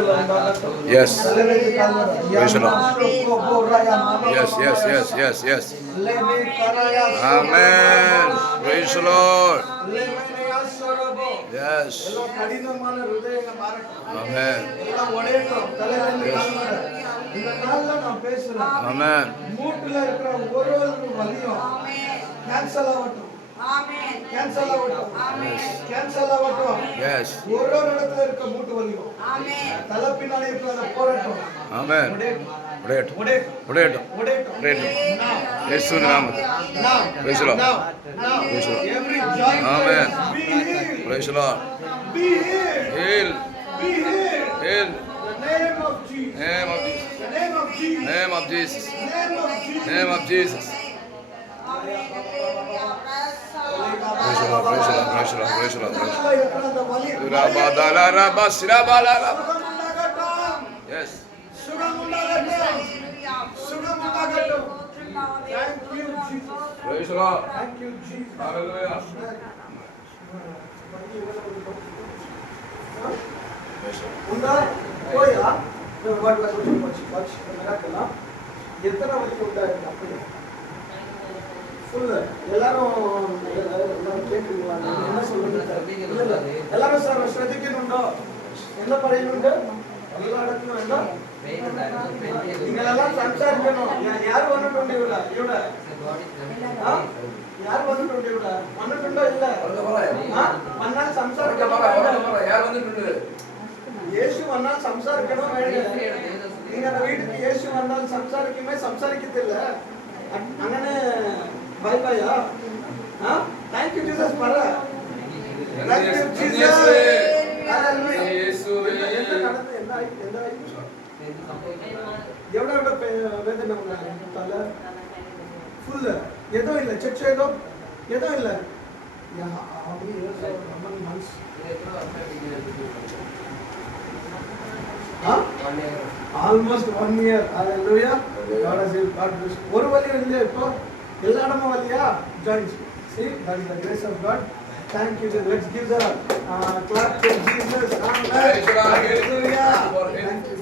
Yes. Praise the Lord. Yes, yes, yes, yes, yes. Amen. Praise the Lord. Yes. Amen. Yes. Amen. Cancel ஆகட்டும். Cancel ஆகட்டும். Yes. ஒரு இடத்துல இருக்க மூட்டு வலியும் தலைப்பினாலே இருக்கிற அந்த போராட்டம். Amen. உடையட்டும். உடையட்டும். உடையட்டும். இயேசுவின் நாமத்தில். Praise the Lord. Praise the Lord. Every joint Amen. be healed. Praise the Lord. Be healed. Heal. Be healed. Heal. The name of Jesus. Name of Jesus. The name of Jesus. Name of Jesus. Name of Jesus. Name of Jesus. Praise the Lord. Praise the Lord. Praise the Lord. Praise the Lord. உள்ள இருக்கிற அந்த வலி Rabadala rabasirabalala. சுகம் உண்டாகட்டும். Yes. சுகம் உண்டாகட்டும். சுகம் உண்டாகட்டும். Thank you Jesus. Praise the Lord. Thank you Jesus. Hallelujah. ఉందా పోయా వాటిలో కొంచెం వచ్చి మెరాకలా எத்தனை வரைக்கும் உண்டாயிருக்கு அப்படியே ஃபுல் எல்லாரும் கேட்குறீங்களா என்ன சொல்லுங்க எல்லாரும் சார் ശ്രദ്ധിക്കുന്നുണ്ടോ என்ன പറയുന്നുണ്ട് എല്ലാ இடத்துலயும் ഉണ്ടോ നിങ്ങളെല്ലാം സംസാരിക്കണോ யார் വന്നിട്ടുണ്ട് ഇവിടെ யார் വന്നിട്ടുണ്ട് ഇവിടെ വന്നിട്ടുണ്ടോ ഇല്ല വന്നാൽ സംസാരിക്കണം யார் வந்துட்டு യേശു വന്നാൽ സംസാരിക്കണോ വേണ്ട നിങ്ങളുടെ വീട്ടിൽ യേശു വന്നാൽ സംസാരിക്കുമേ സംസാരിക്കത്തില്ല അങ്ങനെ ബൈ ബൈയാ താങ്ക് യു ജീസസ് പറ താങ്ക് യു ജീസസ് ഹല്ലേലൂയ യേശുവേ എന്തായി എവിടെ വേദന ഉണ്ടായിരുന്നു തല ഫുൾ ഏതോ ഇല്ല ചെക്ക് ചെയ്തോ ഏതോ ഇല്ല almost 1 year. Hallelujah. God has healed. God bless. ஒரு வலி இல்லையா இப்போ எல்லா இடமும் வலியா joints. See, that is the grace of God. Thank you. Let's give the clap to Jesus. Hallelujah. Thank you.